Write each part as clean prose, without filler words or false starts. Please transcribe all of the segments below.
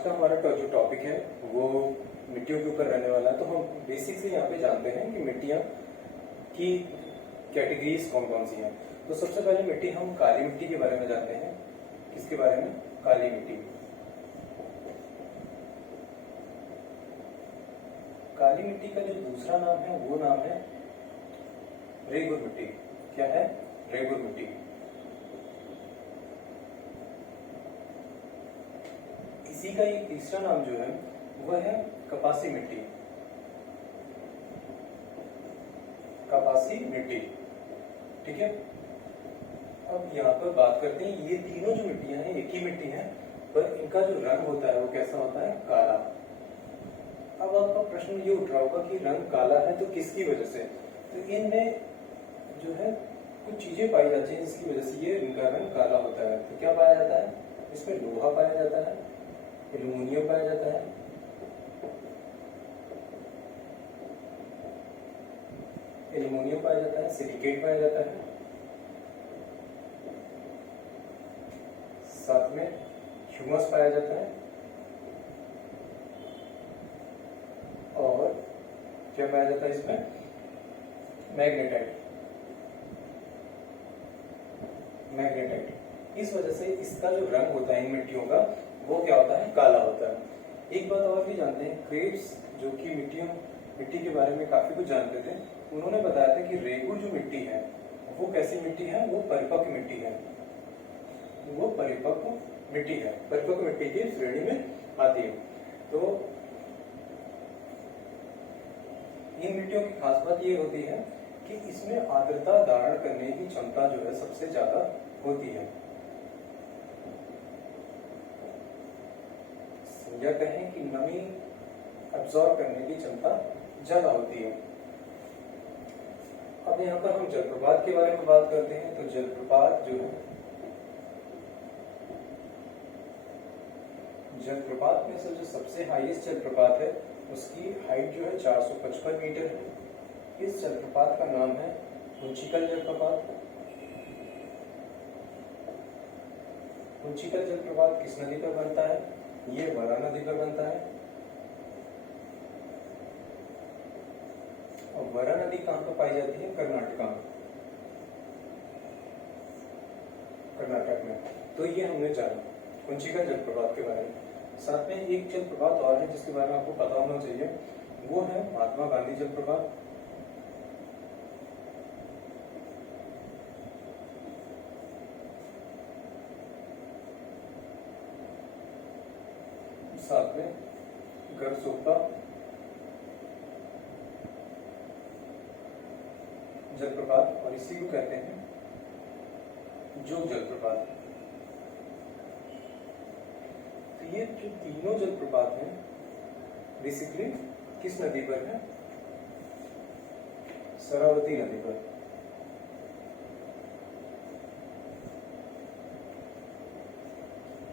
आज का हमारा जो टॉपिक है वो मिट्टियों के ऊपर रहने वाला है। तो हम बेसिक से यहाँ पे जानते हैं कि मिट्टियाँ की कैटेगरीज कौन कौन सी हैं। तो सबसे पहले मिट्टी हम काली मिट्टी के बारे में जानते हैं। किसके बारे में? काली मिट्टी। काली मिट्टी का जो दूसरा नाम है वो नाम है रेगुर मिट्टी। क्या है? रेगुर मिट्टी। इसी का एक तीसरा नाम जो है वह है कपासी मिट्टी। कपासी मिट्टी, ठीक है। अब यहाँ पर बात करते हैं, ये तीनों जो मिट्टियां हैं एक ही मिट्टी हैं, पर इनका जो रंग होता है वो कैसा होता है? काला। अब आपका प्रश्न ये उठ रहा होगा कि रंग काला है तो किसकी वजह से? तो इनमें जो है कुछ चीजें पाई जाती हैं जिसकी वजह से ये इनका रंग काला होता है। तो क्या पाया जाता है? इसमें लोहा पाया जाता है, एल्यूमिनियम पाया जाता है, सिलिकेट पाया जाता है, साथ में ह्यूमस पाया जाता है, और क्या पाया जाता है इसमें? मैग्नेटाइट। इस वजह से इसका जो रंग होता है इन मिट्टियों का वो क्या होता है? काला होता है। एक बात और भी जानते हैं, क्रेब्स जो कि मिट्टी के बारे में काफी कुछ जानते थे, उन्होंने बताया था कि रेगुर जो मिट्टी है वो कैसी मिट्टी है? वो परिपक्व मिट्टी है। वो परिपक्व मिट्टी है, परिपक्व मिट्टी की श्रेणी में आती है। तो इन मिट्टियों की खास बात ये होती है कि इसमें आर्द्रता धारण करने की क्षमता जो है सबसे ज्यादा होती है, या कहें कि नमी एब्जॉर्ब करने की क्षमता ज्यादा होती है। अब यहाँ पर हम जलप्रपात के बारे में बात करते हैं। तो जलप्रपात जो है, जलप्रपात में से जो सबसे हाईएस्ट जलप्रपात है उसकी हाइट जो है 455 मीटर है। इस जलप्रपात का नाम है हुंचिकल जलप्रपात। हुंचिकल जलप्रपात किस नदी पर बनता है? ये वरा नदी पर बनता है। और वरा नदी कहां पर पाई जाती है? कर्नाटक में। तो ये हमने जाना हुंचिकल जलप्रपात के बारे में। साथ में एक जलप्रपात और है जिसके बारे में आपको पता होना चाहिए, वो है महात्मा गांधी जलप्रपात। साथ में गरसोता जलप्रपात, और इसी को कहते हैं जोग जलप्रपात। तो ये जो तीनों जलप्रपात हैं बेसिकली किस नदी पर है? शरावती नदी पर।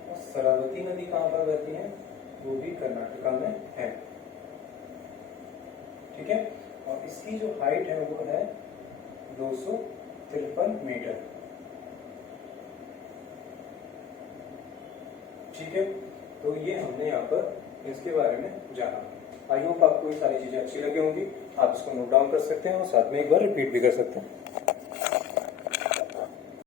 और शरावती नदी कहां पर बहती है? वो भी कर्नाटका में है, ठीक है। और इसकी जो हाइट है वो है 253 मीटर, ठीक है। तो ये हमने यहाँ पर इसके बारे में जाना। आई होप आपको ये सारी चीजें अच्छी लगी होंगी। आप इसको नोट डाउन कर सकते हैं और साथ में एक बार रिपीट भी कर सकते हैं।